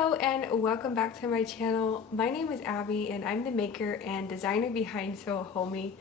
Hello and welcome back to my channel. My name is Abby and I'm the maker and designer behind Homey,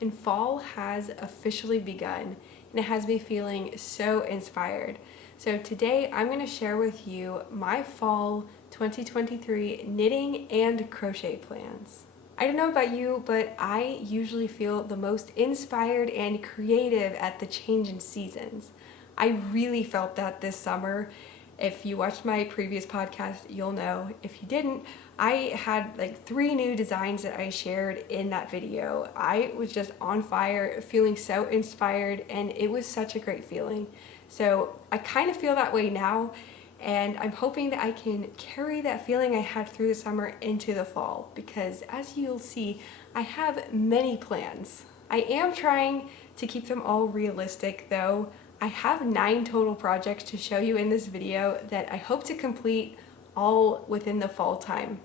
and fall has officially begun and it has me feeling so inspired. So today I'm going to share with you my fall 2023 knitting and crochet plans. I don't know about you, but I usually feel the most inspired and creative at the change in seasons. I really felt that this summer. If you watched my previous podcast, you'll know. If you didn't, I had like 3 new designs that I shared in that video. I was just on fire, feeling so inspired, and it was such a great feeling. So I kind of feel that way now, and I'm hoping that I can carry that feeling I had through the summer into the fall, because as you'll see, I have many plans. I am trying to keep them all realistic though. I have 9 total projects to show you in this video that I hope to complete all within the fall time.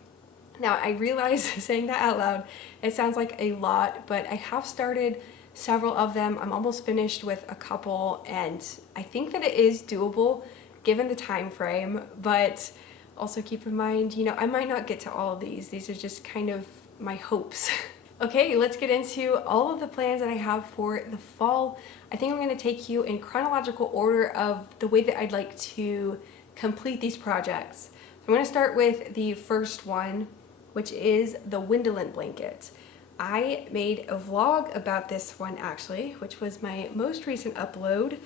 Now I realize saying that out loud, it sounds like a lot, but I have started several of them. I'm almost finished with a couple, and I think that it is doable given the time frame, but also keep in mind, I might not get to all of these. These are just kind of my hopes. Okay, let's get into all of the plans that I have for the fall. I think I'm going to take you in chronological order of the way that I'd like to complete these projects. I'm going to start with the first one, which is the Wendolyn Blanket. I made a vlog about this one actually, which was my most recent upload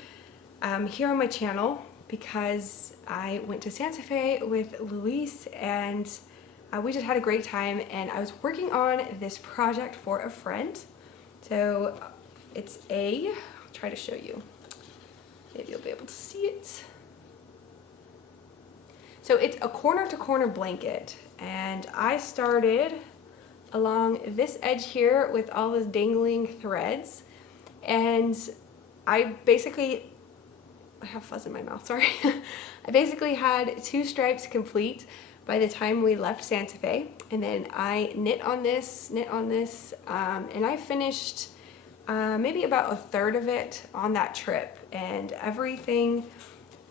here on my channel, because I went to Santa Fe with Luis and we just had a great time, and I was working on this project for a friend. So it's I'll try to show you. Maybe you'll be able to see it. So it's a corner to corner blanket, and I started along this edge here with all those dangling threads, and I have fuzz in my mouth, sorry. I basically had 2 stripes complete by the time we left Santa Fe, and then I knit on this, and I finished maybe about a third of it on that trip, and everything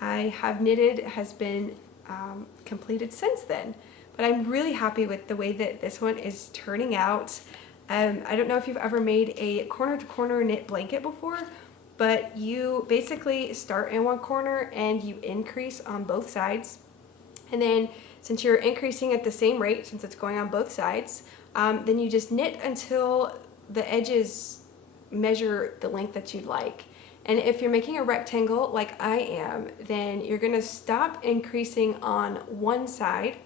I have knitted has been completed since then. But I'm really happy with the way that this one is turning out. I don't know if you've ever made a corner to corner knit blanket before, but you basically start in one corner and you increase on both sides, and then since you're increasing at the same rate, since it's going on both sides, then you just knit until the edges measure the length that you'd like. And if you're making a rectangle like I am, then you're gonna stop increasing on one side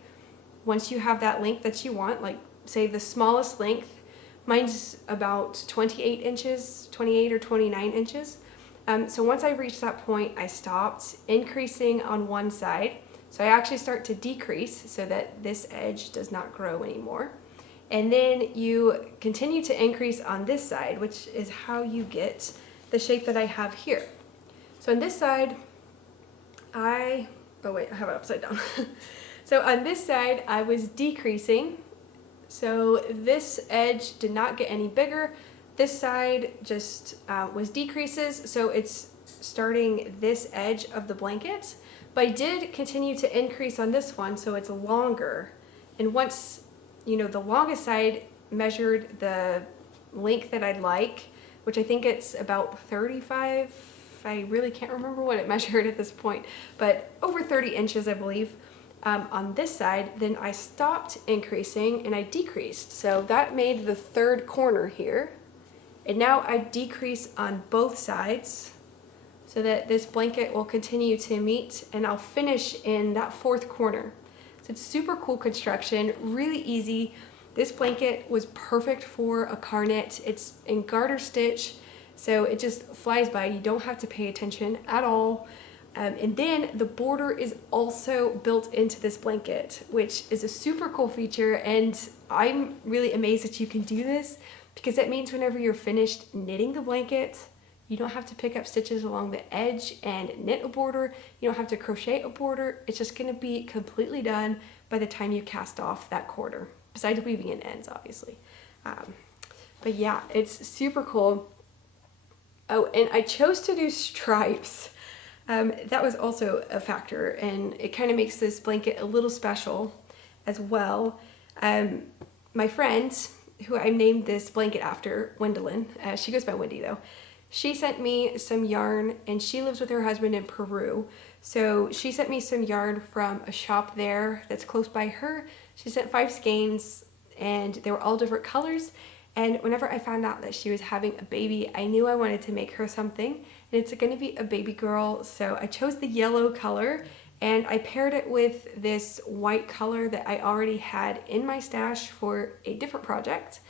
once you have that length that you want, like say the smallest length. Mine's about 28 inches, 28 or 29 inches. So once I reached that point, I stopped increasing on one side. So I actually start to decrease so that this edge does not grow anymore. And then you continue to increase on this side, which is how you get the shape that I have here. So on this side, I have it upside down. So on this side, I was decreasing. So this edge did not get any bigger. This side just was decreases. So it's starting this edge of the blanket. But I did continue to increase on this one, so it's longer. And once, the longest side measured the length that I'd like, which I think it's about 35, I really can't remember what it measured at this point, but over 30 inches, I believe, on this side, then I stopped increasing and I decreased. So that made the 3rd corner here. And now I decrease on both sides, so that this blanket will continue to meet, and I'll finish in that 4th corner. So it's super cool construction, really easy. This blanket was perfect for a car knit. It's in garter stitch, so it just flies by. You don't have to pay attention at all. And then the border is also built into this blanket, which is a super cool feature, and I'm really amazed that you can do this, because that means whenever you're finished knitting the blanket, you don't have to pick up stitches along the edge and knit a border. You don't have to crochet a border. It's just gonna be completely done by the time you cast off that quarter, besides weaving in ends, obviously. But yeah, it's super cool. Oh, and I chose to do stripes. That was also a factor, and it kind of makes this blanket a little special as well. My friend, who I named this blanket after, Wendolyn, she goes by Wendy though, she sent me some yarn, and she lives with her husband in Peru. So she sent me some yarn from a shop there that's close by her. She sent 5 skeins, and they were all different colors. And whenever I found out that she was having a baby, I knew I wanted to make her something. And it's going to be a baby girl, so I chose the yellow color, and I paired it with this white color that I already had in my stash for a different project.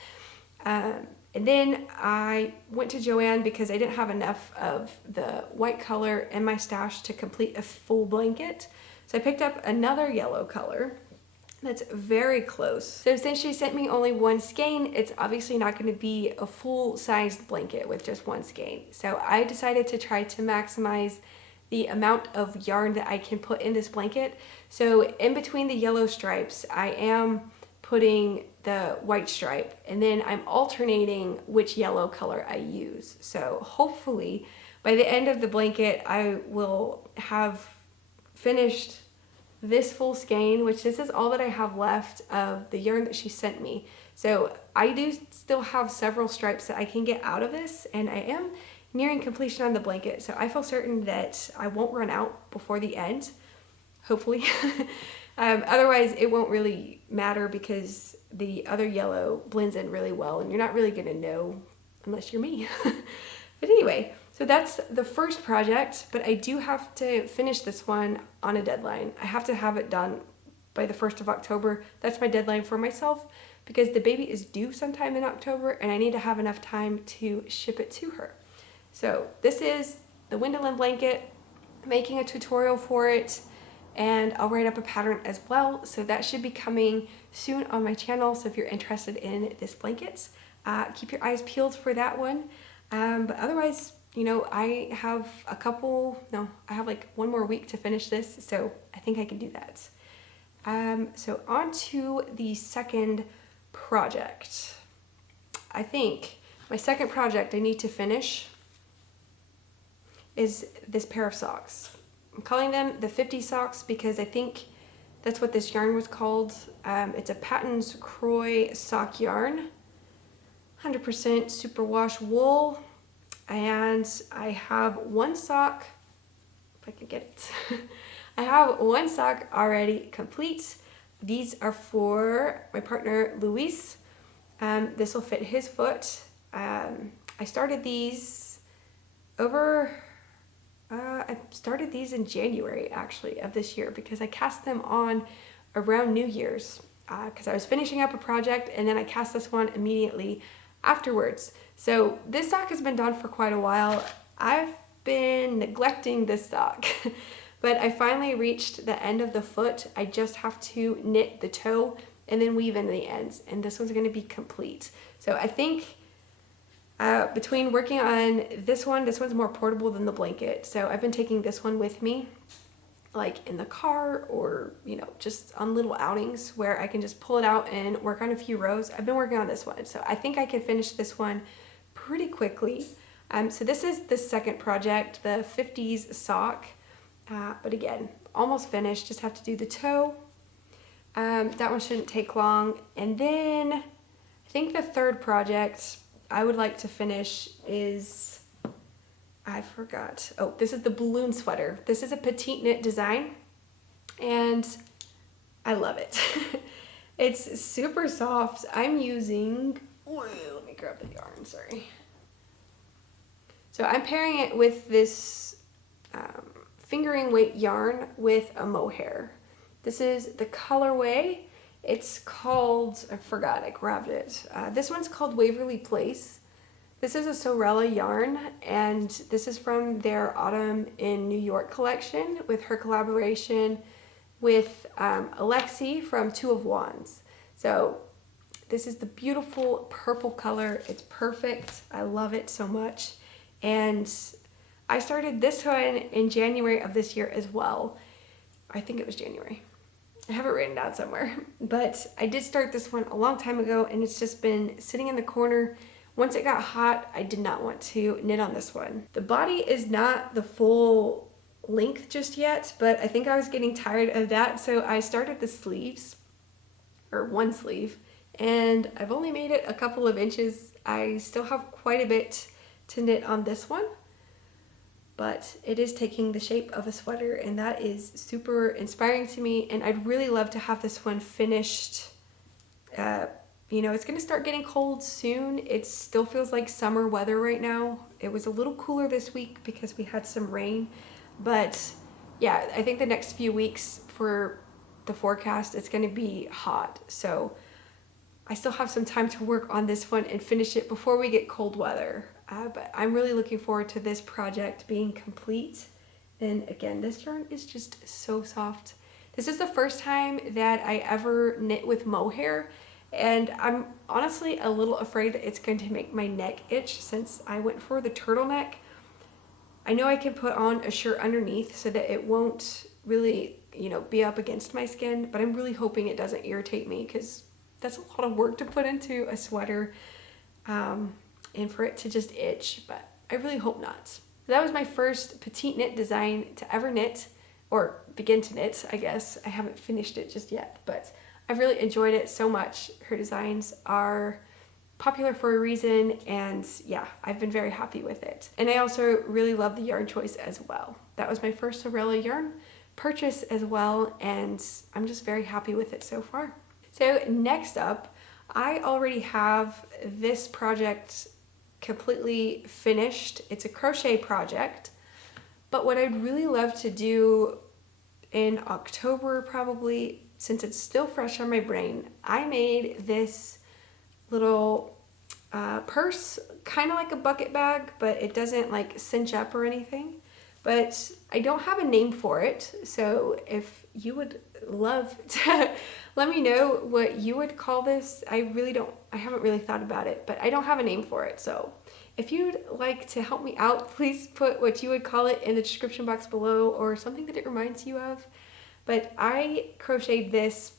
And then I went to Joann because I didn't have enough of the white color in my stash to complete a full blanket. So I picked up another yellow color that's very close. So since she sent me only 1 skein, it's obviously not going to be a full-sized blanket with just 1 skein. So I decided to try to maximize the amount of yarn that I can put in this blanket. So in between the yellow stripes, I am putting the white stripe, and then I'm alternating which yellow color I use. So hopefully by the end of the blanket, I will have finished this full skein, which this is all that I have left of the yarn that she sent me. So I do still have several stripes that I can get out of this, and I am nearing completion on the blanket. So I feel certain that I won't run out before the end, hopefully. Otherwise it won't really matter because the other yellow blends in really well, and you're not really gonna know unless you're me. But anyway, so that's the first project, but I do have to finish this one on a deadline. I have to have it done by the 1st of October. That's my deadline for myself because the baby is due sometime in October, and I need to have enough time to ship it to her. So this is the Wendolyn blanket, making a tutorial for it, and I'll write up a pattern as well. So that should be coming soon on my channel. So if you're interested in this blanket, keep your eyes peeled for that one. But otherwise, you know, I have I have like 1 more week to finish this, so I think I can do that. So on to the second project. I think my second project I need to finish is this pair of socks. I'm calling them the 50s socks because I think that's what this yarn was called. It's a Patton's Croy sock yarn, 100% superwash wool, and I have 1 sock, if I can get it. I have 1 sock already complete. These are for my partner Luis. This will fit his foot. I started these I started these in January actually of this year because I cast them on around New Year's because I was finishing up a project, and then I cast this one immediately afterwards. So this sock has been done for quite a while. I've been neglecting this sock, but I finally reached the end of the foot. I just have to knit the toe and then weave in the ends, and this one's going to be complete. So I think between working on this one's more portable than the blanket. So I've been taking this one with me, like in the car or, you know, just on little outings where I can just pull it out and work on a few rows. I've been working on this one, so I think I can finish this one pretty quickly. So this is the second project, the 50s sock. But again, almost finished, just have to do the toe. That one shouldn't take long. And then I think the third project I would like to finish is, I forgot. Oh, this is the balloon sweater. This is a petite knit design, and I love it. It's super soft. I'm using, let me grab the yarn, sorry. So I'm pairing it with this fingering weight yarn with a mohair. This is the colorway. It's called, I forgot, I grabbed it. This one's called Waverly Place. This is a Sorella yarn, and this is from their Autumn in New York collection with her collaboration with Alexi from Two of Wands. So this is the beautiful purple color. It's perfect. I love it so much. And I started this one in January of this year as well. I think it was January. I have it written down somewhere, but I did start this one a long time ago, and it's just been sitting in the corner. Once it got hot, I did not want to knit on this one. The body is not the full length just yet, but I think I was getting tired of that, so I started the sleeves, or one sleeve, and I've only made it a couple of inches. I still have quite a bit to knit on this one, but it is taking the shape of a sweater, and that is super inspiring to me, and I'd really love to have this one finished. You know, it's gonna start getting cold soon. It still feels like summer weather right now. It was a little cooler this week because we had some rain, but yeah, I think the next few weeks for the forecast, it's gonna be hot. So I still have some time to work on this one and finish it before we get cold weather. But I'm really looking forward to this project being complete. And again, this yarn is just so soft. This is the first time that I ever knit with mohair, and I'm honestly a little afraid that it's going to make my neck itch since I went for the turtleneck. I know I can put on a shirt underneath so that it won't really, you know, be up against my skin, but I'm really hoping it doesn't irritate me because that's a lot of work to put into a sweater, and for it to just itch, but I really hope not. That was my first petite knit design to ever knit, or begin to knit, I guess. I haven't finished it just yet, but I've really enjoyed it so much. Her designs are popular for a reason, and yeah, I've been very happy with it. And I also really love the yarn choice as well. That was my first Sorella yarn purchase as well, and I'm just very happy with it so far. So next up, I already have this project completely finished. It's a crochet project, but what I'd really love to do in October probably, since it's still fresh on my brain, I made this little purse, kind of like a bucket bag, but it doesn't like cinch up or anything. But I don't have a name for it, so if you would love to let me know what you would call this. I haven't really thought about it, but I don't have a name for it. So if you'd like to help me out, please put what you would call it in the description box below, or something that it reminds you of. But I crocheted this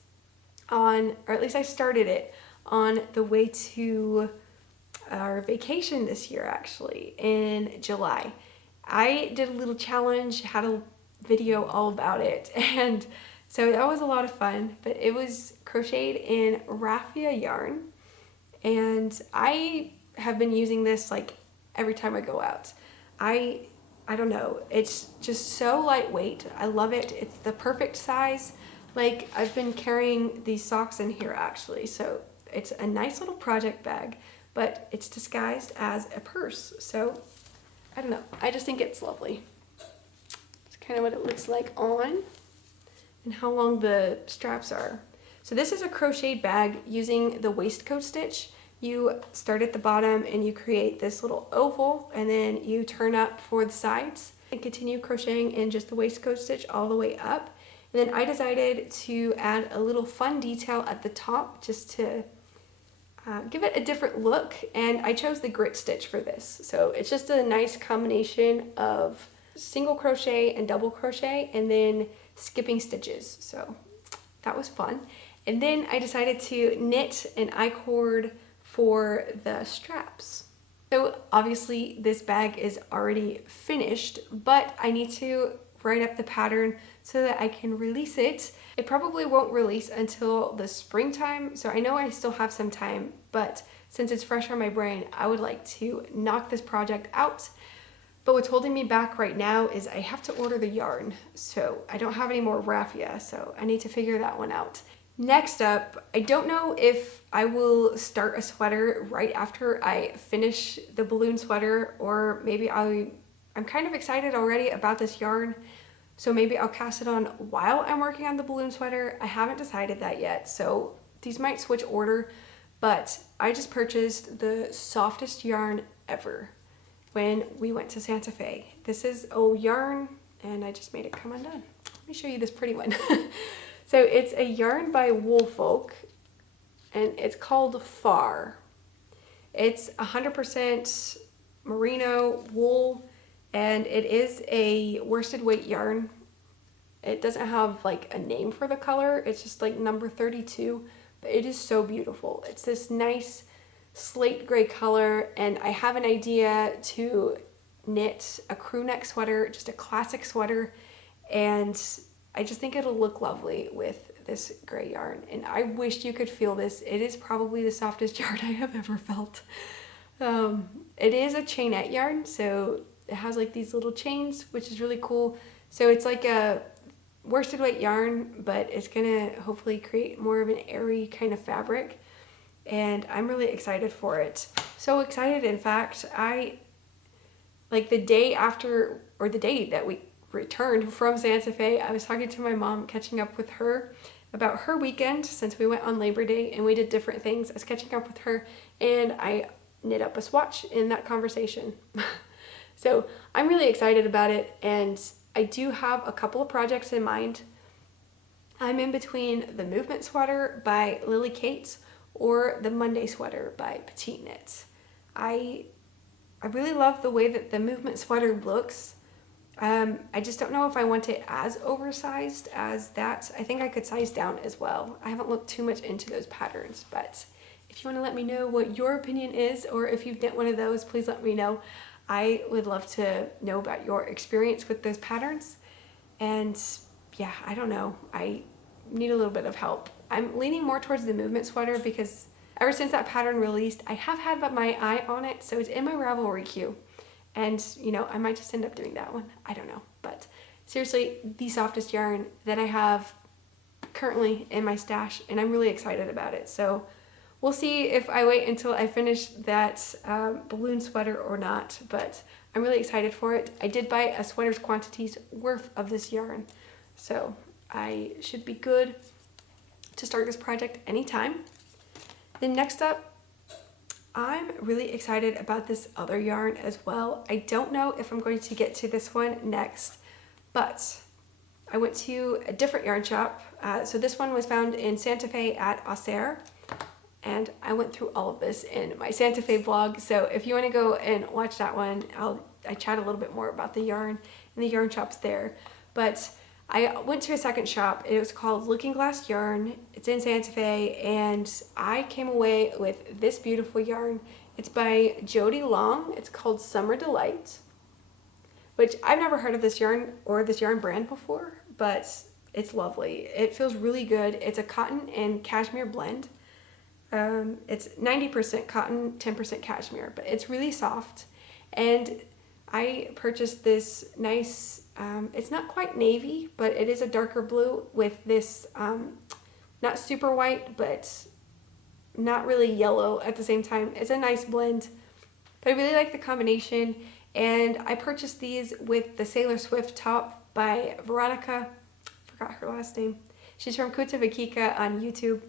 on, or at least I started it on the way to our vacation this year, actually, in July. I did a little challenge, had a video all about it, and so that was a lot of fun. But it was crocheted in raffia yarn, and I have been using this like every time I go out. I don't know, it's just so lightweight. I love it. It's the perfect size. Like, I've been carrying these socks in here actually, so it's a nice little project bag, but it's disguised as a purse. So I don't know, I just think it's lovely. It's kind of what it looks like on, and how long the straps are. So this is a crocheted bag using the waistcoat stitch. You start at the bottom and you create this little oval, and then you turn up for the sides and continue crocheting in just the waistcoat stitch all the way up. And then I decided to add a little fun detail at the top just to give it a different look, and I chose the grit stitch for this. So it's just a nice combination of single crochet and double crochet, and then skipping stitches. So that was fun. And then I decided to knit an I-cord for the straps. So obviously this bag is already finished, but I need to write up the pattern so that I can release it. It probably won't release until the springtime, so I know I still have some time, but since it's fresh on my brain, I would like to knock this project out. But what's holding me back right now is I have to order the yarn, so I don't have any more raffia, so I need to figure that one out. Next up, I don't know if I will start a sweater right after I finish the balloon sweater, or maybe I'm kind of excited already about this yarn, so maybe I'll cast it on while I'm working on the balloon sweater. I haven't decided that yet, so these might switch order, but I just purchased the softest yarn ever when we went to Santa Fe. This is a yarn, and I just made it come undone. Let me show you this pretty one. So it's a yarn by Woolfolk, and it's called Far. It's 100% merino wool, and it is a worsted weight yarn. It doesn't have like a name for the color. It's just like number 32, but it is so beautiful. It's this nice slate gray color, and I have an idea to knit a crew neck sweater, just a classic sweater, and I just think it'll look lovely with this gray yarn. And I wish you could feel this. It is probably the softest yarn I have ever felt. It is a chainette yarn, so it has like these little chains, which is really cool. So it's like a worsted weight yarn, but it's gonna hopefully create more of an airy kind of fabric. And I'm really excited for it. So excited, in fact, like the day after, or the day that we returned from Santa Fe, I was talking to my mom, catching up with her about her weekend since we went on Labor Day and we did different things. I was catching up with her and I knit up a swatch in that conversation. So I'm really excited about it, and I do have a couple of projects in mind. I'm in between the Movement Sweater by Lily Kate or the Monday Sweater by Petite Knit. I really love the way that the Movement Sweater looks. I just don't know if I want it as oversized as that. I think I could size down as well. I haven't looked too much into those patterns, but if you want to let me know what your opinion is, or if you've knit one of those, please let me know. I would love to know about your experience with those patterns. And yeah, I don't know. I need a little bit of help. I'm leaning more towards the Movement Sweater because ever since that pattern released, I have had my eye on it, so it's in my Ravelry queue. And, you know, I might just end up doing that one. I don't know. But seriously, the softest yarn that I have currently in my stash, and I'm really excited about it. So we'll see if I wait until I finish that balloon sweater or not, but I'm really excited for it. I did buy a sweater's quantities worth of this yarn, so I should be good to start this project anytime. Then next up, I'm really excited about this other yarn as well. I don't know if I'm going to get to this one next, but I went to a different yarn shop. So this one was found in Santa Fe at Auxerre, and I went through all of this in my Santa Fe vlog. So if you want to go and watch that one, I chat a little bit more about the yarn and the yarn shops there. But I went to a second shop. It was called Looking Glass Yarn. It's in Santa Fe, and I came away with this beautiful yarn. It's by Jody Long. It's called Summer Delight, which I've never heard of this yarn or this yarn brand before, but it's lovely. It feels really good. It's a cotton and cashmere blend. It's 90% cotton, 10% cashmere, but it's really soft. And I purchased this nice, it's not quite navy, but it is a darker blue with this, not super white, but not really yellow at the same time. It's a nice blend, but I really like the combination. And I purchased these with the Sailor Swift top by Veronica. Forgot her last name. She's from Kuta Vakika on YouTube,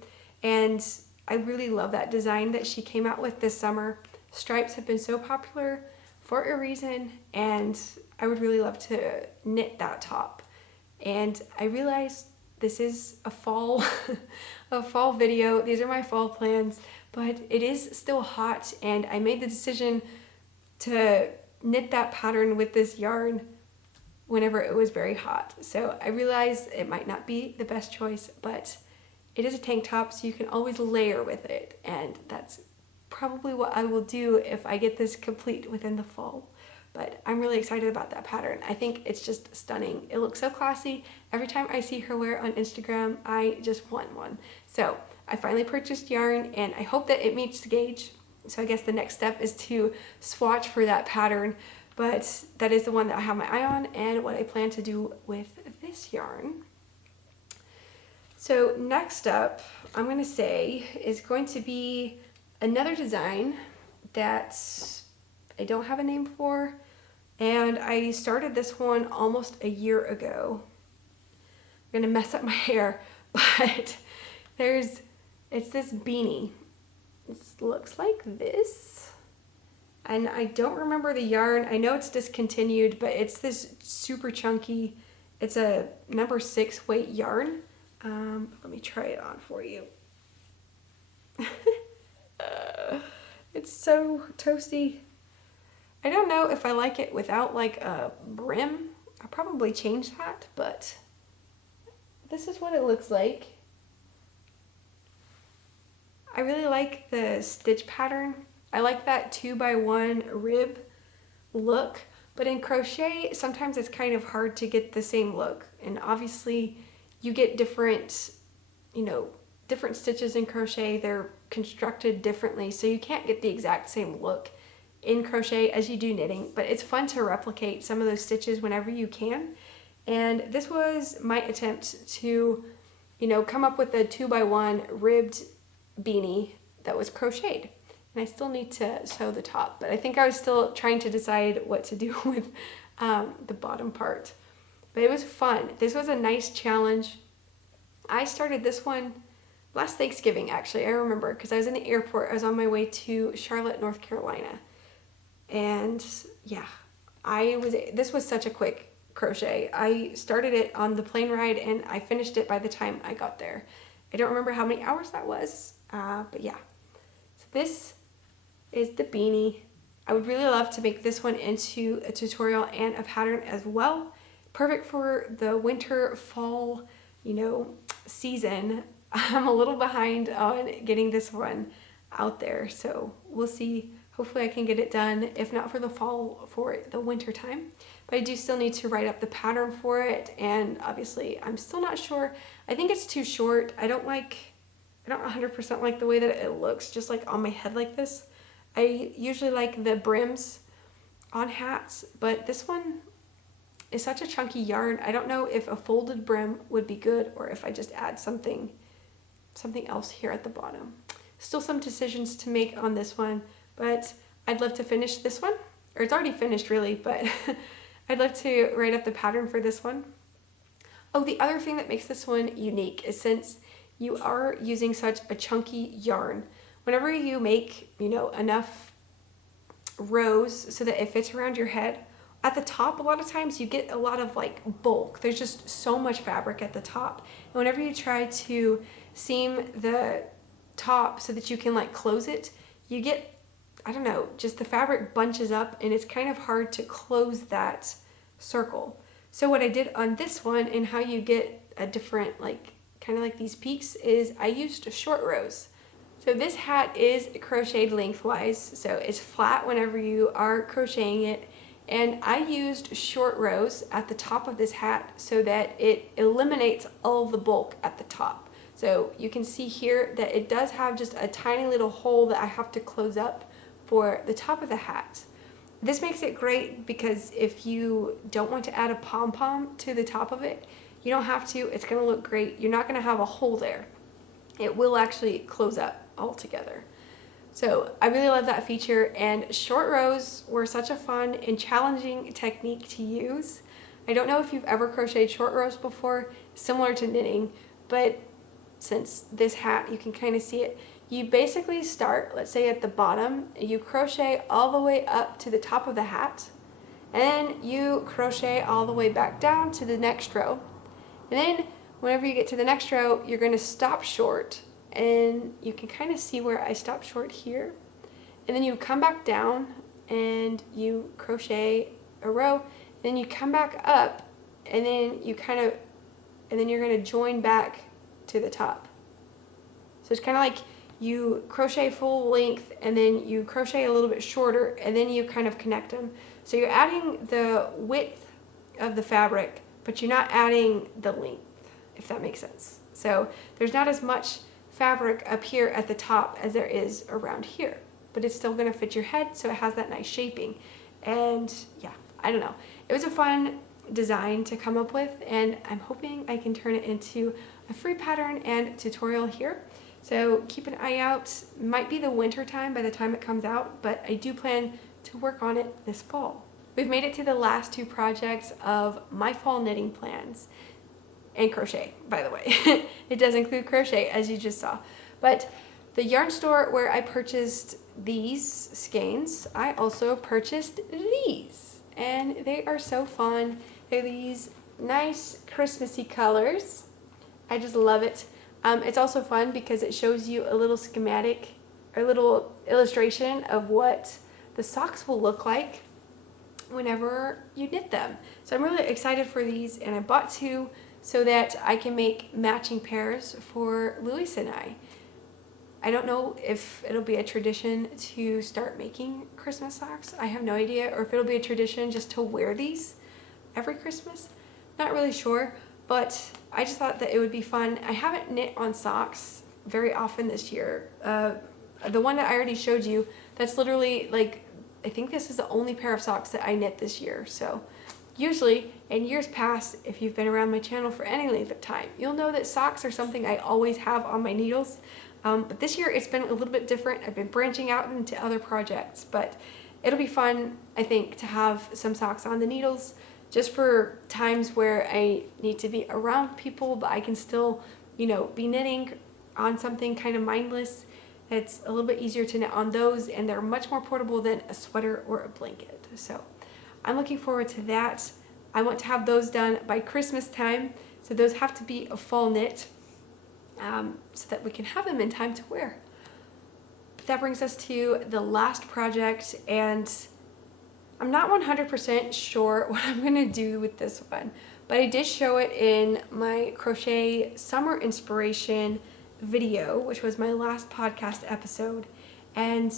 and I really love that design that she came out with this summer. Stripes have been so popular for a reason, and I would really love to knit that top. And I realized this is a fall a fall video. These are my fall plans, but it is still hot, and I made the decision to knit that pattern with this yarn whenever it was very hot. So I realized it might not be the best choice, but it is a tank top, so you can always layer with it, and that's probably what I will do if I get this complete within the fall. But I'm really excited about that pattern. I think it's just stunning. It looks so classy. Every time I see her wear it on Instagram, I just want one. So I finally purchased yarn, and I hope that it meets the gauge. So I guess the next step is to swatch for that pattern, but that is the one that I have my eye on and what I plan to do with this yarn. So next up, I'm going to say, is going to be another design that I don't have a name for, and I started this one almost a year ago. I'm going to mess up my hair, but it's this beanie. It looks like this, and I don't remember the yarn. I know it's discontinued, but it's this super chunky, it's a number 6 weight yarn. Let me try it on for you. It's so toasty. I don't know if I like it without like a brim. I'll probably change that, but this is what it looks like. I really like the stitch pattern. I like that 2x1 rib look, But in crochet, sometimes it's kind of hard to get the same look. And obviously you get different, you know, different stitches in crochet. They're constructed differently, so you can't get the exact same look in crochet as you do knitting, but it's fun to replicate some of those stitches whenever you can. And this was my attempt to, you know, come up with a 2x1 ribbed beanie that was crocheted. And I still need to sew the top, but I think I was still trying to decide what to do with the bottom part. But it was fun. This was a nice challenge. I started this one last Thanksgiving, actually. I remember, because I was in the airport. I was on my way to Charlotte, North Carolina. And yeah, this was such a quick crochet. I started it on the plane ride and I finished it by the time I got there. I don't remember how many hours that was, but yeah. So this is the beanie. I would really love to make this one into a tutorial and a pattern as well. Perfect for the winter, fall, you know, season. I'm a little behind on getting this one out there, so we'll see. Hopefully I can get it done, if not for the fall, for the winter time. But I do still need to write up the pattern for it, and obviously I'm still not sure. I think it's too short. I don't 100% like the way that it looks, just like on my head like this. I usually like the brims on hats, but this one is such a chunky yarn. I don't know if a folded brim would be good or if I just add something else here at the bottom. Still some decisions to make on this one, but I'd love to finish this one, or it's already finished really, but I'd love to write up the pattern for this one. Oh, the other thing that makes this one unique is since you are using such a chunky yarn, whenever you make, you know, enough rows so that it fits around your head, at the top a lot of times you get a lot of like bulk. There's just so much fabric at the top, and whenever you try to seam the top so that you can like close it, you get, I don't know, just the fabric bunches up and it's kind of hard to close that circle. So what I did on this one, and how you get a different, like kind of like these peaks, is I used short rows. So this hat is crocheted lengthwise, so it's flat whenever you are crocheting it, and I used short rows at the top of this hat so that it eliminates all of the bulk at the top. So you can see here that it does have just a tiny little hole that I have to close up for the top of the hat. This makes it great because if you don't want to add a pom-pom to the top of it, you don't have to. It's going to look great. You're not going to have a hole there. It will actually close up altogether. So I really love that feature, and short rows were such a fun and challenging technique to use. I don't know if you've ever crocheted short rows before, similar to knitting, but since this hat, you can kind of see it. You basically start, let's say at the bottom, you crochet all the way up to the top of the hat, and then you crochet all the way back down to the next row. And then whenever you get to the next row, you're going to stop short, and you can kind of see where I stopped short here. And then you come back down and you crochet a row, then you come back up, and then you and then you're going to join back to the top. So it's kind of like you crochet full length and then you crochet a little bit shorter, and then you kind of connect them. So you're adding the width of the fabric, but you're not adding the length, if that makes sense. So there's not as much fabric up here at the top as there is around here, but it's still going to fit your head, so it has that nice shaping. And yeah, I don't know. It was a fun design to come up with, and I'm hoping I can turn it into a free pattern and tutorial here. So keep an eye out. Might be the winter time by the time it comes out, but I do plan to work on it this fall. We've made it to the last two projects of my fall knitting plans, and crochet, by the way. It does include crochet, as you just saw. But the yarn store where I purchased these skeins, I also purchased these, and they are so fun. They're these nice Christmassy colors. I just love it. It's also fun because it shows you a little schematic, or a little illustration of what the socks will look like whenever you knit them. So I'm really excited for these, and I bought two so that I can make matching pairs for Luis and I. I don't know if it'll be a tradition to start making Christmas socks. I have no idea. Or if it'll be a tradition just to wear these every Christmas. Not really sure, but I just thought that it would be fun. I haven't knit on socks very often this year. The one that I already showed you, that's literally like, I think this is the only pair of socks that I knit this year. So usually in years past, if you've been around my channel for any length of time, you'll know that socks are something I always have on my needles. But this year it's been a little bit different. I've been branching out into other projects, but it'll be fun, I think, to have some socks on the needles just for times where I need to be around people, but I can still, you know, be knitting on something kind of mindless. It's a little bit easier to knit on those, and they're much more portable than a sweater or a blanket. So I'm looking forward to that. I want to have those done by Christmas time, so those have to be a fall knit, so that we can have them in time to wear. But that brings us to the last project, and I'm not 100% sure what I'm gonna do with this one, but I did show it in my crochet summer inspiration video, which was my last podcast episode, and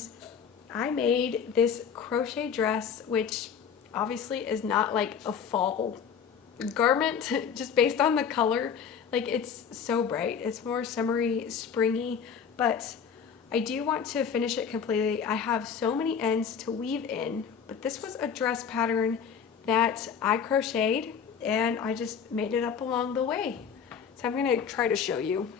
I made this crochet dress, which obviously is not like a fall garment just based on the color. Like, it's so bright, it's more summery, springy, but I do want to finish it completely. I have so many ends to weave in, but this was a dress pattern that I crocheted and I just made it up along the way. So I'm gonna try to show you.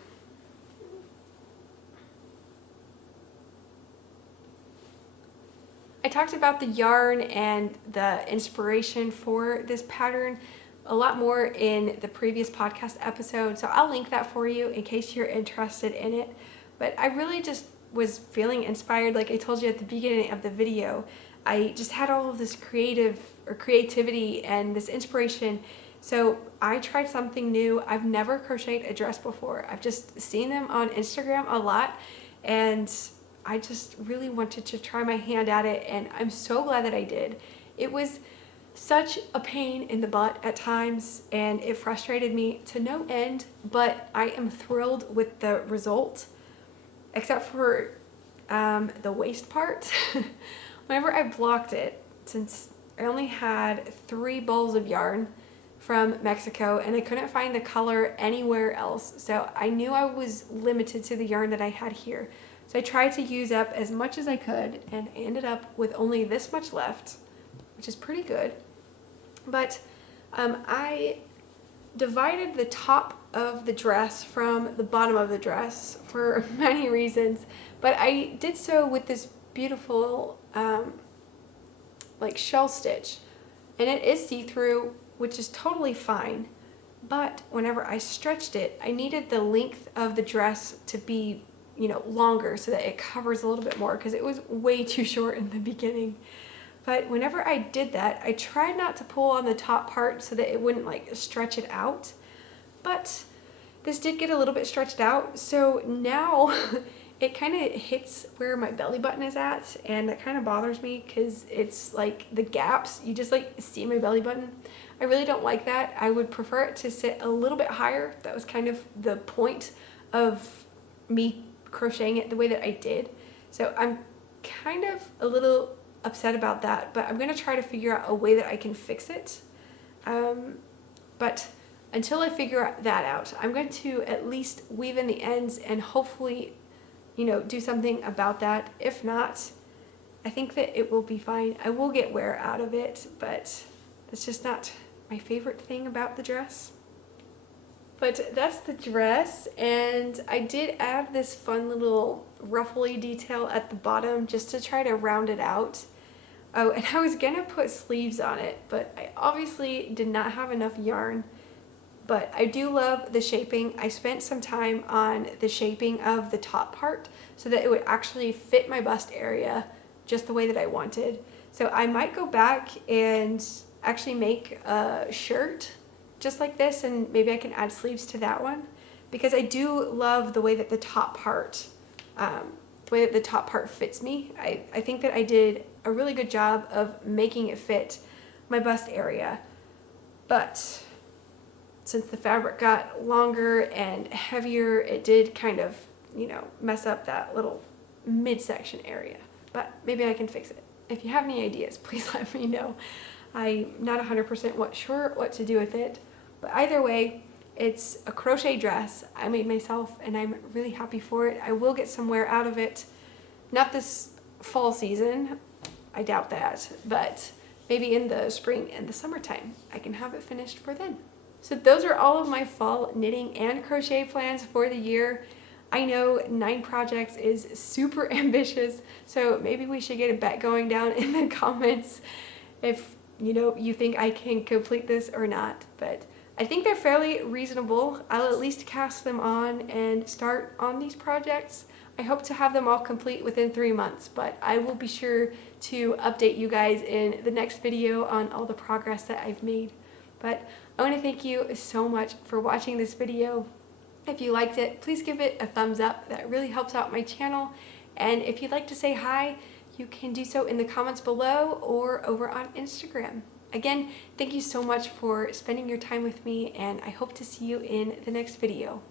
I talked about the yarn and the inspiration for this pattern a lot more in the previous podcast episode, so I'll link that for you in case you're interested in it. But I really just was feeling inspired. Like I told you at the beginning of the video, I just had all of this creativity and this inspiration. So I tried something new. I've never crocheted a dress before. I've just seen them on Instagram a lot, and I just really wanted to try my hand at it, and I'm so glad that I did. It was such a pain in the butt at times, and it frustrated me to no end, but I am thrilled with the result, except for the waist part. Whenever I blocked it, since I only had 3 balls of yarn from Mexico and I couldn't find the color anywhere else, so I knew I was limited to the yarn that I had here. So I tried to use up as much as I could, and I ended up with only this much left, which is pretty good. But I divided the top of the dress from the bottom of the dress for many reasons, but I did so with this beautiful like shell stitch, and it is see-through, which is totally fine. But whenever I stretched it, I needed the length of the dress to be, you know, longer so that it covers a little bit more, because it was way too short in the beginning. But whenever I did that, I tried not to pull on the top part so that it wouldn't like stretch it out. But this did get a little bit stretched out, so now it kind of hits where my belly button is at, and that kind of bothers me because it's like the gaps, you just like see my belly button. I really don't like that. I would prefer it to sit a little bit higher. That was kind of the point of me crocheting it the way that I did. So I'm kind of a little upset about that, but I'm going to try to figure out a way that I can fix it. But until I figure that out, I'm going to at least weave in the ends and hopefully, you know, do something about that. If not, I think that it will be fine. I will get wear out of it, but it's just not my favorite thing about the dress. But that's the dress, and I did add this fun little ruffly detail at the bottom just to try to round it out. Oh, and I was gonna put sleeves on it, but I obviously did not have enough yarn. But I do love the shaping. I spent some time on the shaping of the top part so that it would actually fit my bust area just the way that I wanted. So I might go back and actually make a shirt just like this, and maybe I can add sleeves to that one, because I do love the way that the top part fits me. I think that I did a really good job of making it fit my bust area. But since the fabric got longer and heavier, it did kind of you know, mess up that little midsection area, but maybe I can fix it. If you have any ideas, please let me know. I'm not 100% sure what to do with it, but either way, it's a crochet dress I made myself and I'm really happy for it. I will get some wear out of it. Not this fall season, I doubt that, but maybe in the spring and the summertime, I can have it finished for then. So those are all of my fall knitting and crochet plans for the year. I know 9 projects is super ambitious, so maybe we should get a bet going down in the comments if you think I can complete this or not. But I think they're fairly reasonable. I'll at least cast them on and start on these projects. I hope to have them all complete within 3 months, but I will be sure to update you guys in the next video on all the progress that I've made. But I want to thank you so much for watching this video. If you liked it, please give it a thumbs up. That really helps out my channel. And if you'd like to say hi, you can do so in the comments below or over on Instagram. Again, thank you so much for spending your time with me, and I hope to see you in the next video.